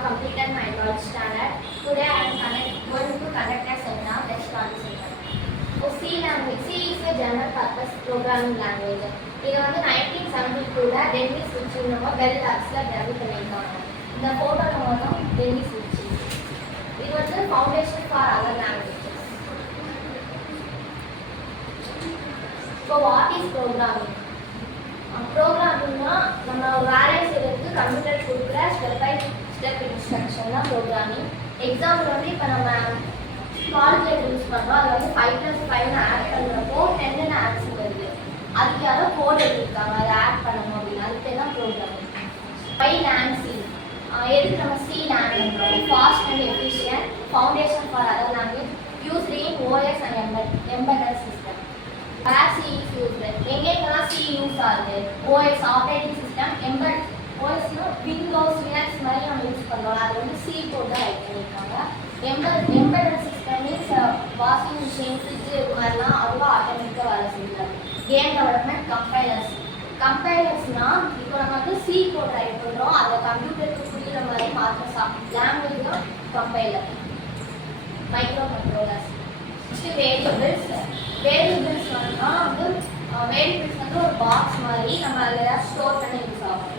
have completed my 12th standard. Today I am going to conduct a seminar. Let's start the seminar. So C language. C is a general purpose programming language. இது வந்து 1972ல tennis rich நம்ம bell லேப்ஸ்ல develop பண்ணிருக்காங்க. இந்த போட்டோல வந்து tennis rich. இது வந்து foundation for other languages. So what is programming? ப்ரோக்ராமிங்னா நம்ம வேலை செய்யறதுக்கு கம்ப்யூட்டர் கொடுக்குற ஸ்டெப் பை ஸ்டெப் இன்ஸ்ட்ரக்ஷன் தான் ப்ரோக்ராமிங். எக்ஸாம்பிள் வந்து இப்போ நம்ம கால்குலேட்டர் யூஸ் பண்ணுறோம், அது வந்து 5+5 ஆட் பண்ணுறப்போ 10 ஆன்சர் வருது. அதுக்கு யாரோ கோட் எடுத்துருக்காங்க, அதை ஆட் பண்ணணும் அப்படின்னு, அதுக்கு தான் ப்ரோக்ராமிங். பை லான்சி எதுக்கு நம்ம சி லேர்ன் பண்ணுறோம்? Fast and efficient, foundation for other language, used in OS and embedded system. Where C is used? எங்கெங்கெல்லாம் C யூஸ் ஆகுது? OS ஆப்ரேட்டிங் சிஸ்டம், எம்பெட் OSனா விண்டோஸ் லினக்ஸ் மாதிரி நம்ம யூஸ் பண்ணுறோம், அது வந்து C கோட் தான் ரைட் பண்ணியிருக்காங்க. Embedded system means washing machine, fridge இது மாதிரிலாம் அதுவும் ஆட்டோமேட்டிக்காக வேலை செய்யலாம். Game development, compilers. கம்பைலர்ஸ்னால் இப்போ நம்ம வந்து C கோட் ரைட் பண்ணுறோம், அதை கம்ப்யூட்டருக்கு புரியுற மாதிரி மாற்ற லாங்குவேஜ் தான் compiler. Micro controllers. Next variables. Variables வந்து வேரியபிள்ஸ் வந்து ஒரு பாக்ஸ் மாதிரி நம்ம அதில் ஏதாவது ஸ்டோர் பண்ணி யூஸ் ஆகும்.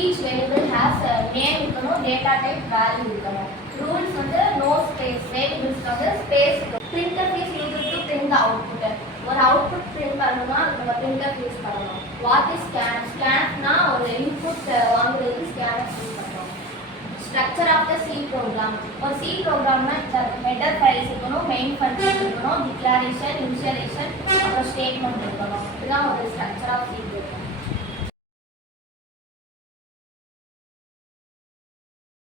ஈச் வேரியபிள் ஹேஸ் நேம் இருக்கணும், டேட்டா டைப், வேல்யூ இருக்கணும். ரூல்ஸ் வந்து நோ ஸ்பேஸ். வேரியபிள்ஸ் வந்து space. Printer fees use to print output. ஒரு அவுட்புட் பிரிண்ட் பண்ணணும்னா அதுக்கு நம்ம பிரிண்டர் யூஸ் பண்ணணும். What is scan? ஸ்கேன்னா ஒரு இன்புட் வாங்குறதுக்கு ஸ்கேனர் யூஸ் பண்ணுறோம். Structure of the C program. ஒரு சி ப்ரோக்ராம்னா ஹெடர் ஃபைல்ஸ் இருக்கணும், மெயின் ஃபங்க்ஷன் இருக்கணும், டிக்ளரேஷன், இனிஷியலைசேஷன், அப்புறம் ஸ்டேட்மெண்ட் இருக்கணும். இதுதான் ஒரு ஸ்ட்ரக்சர் ஆஃப் சி ப்ரோக்ராம்.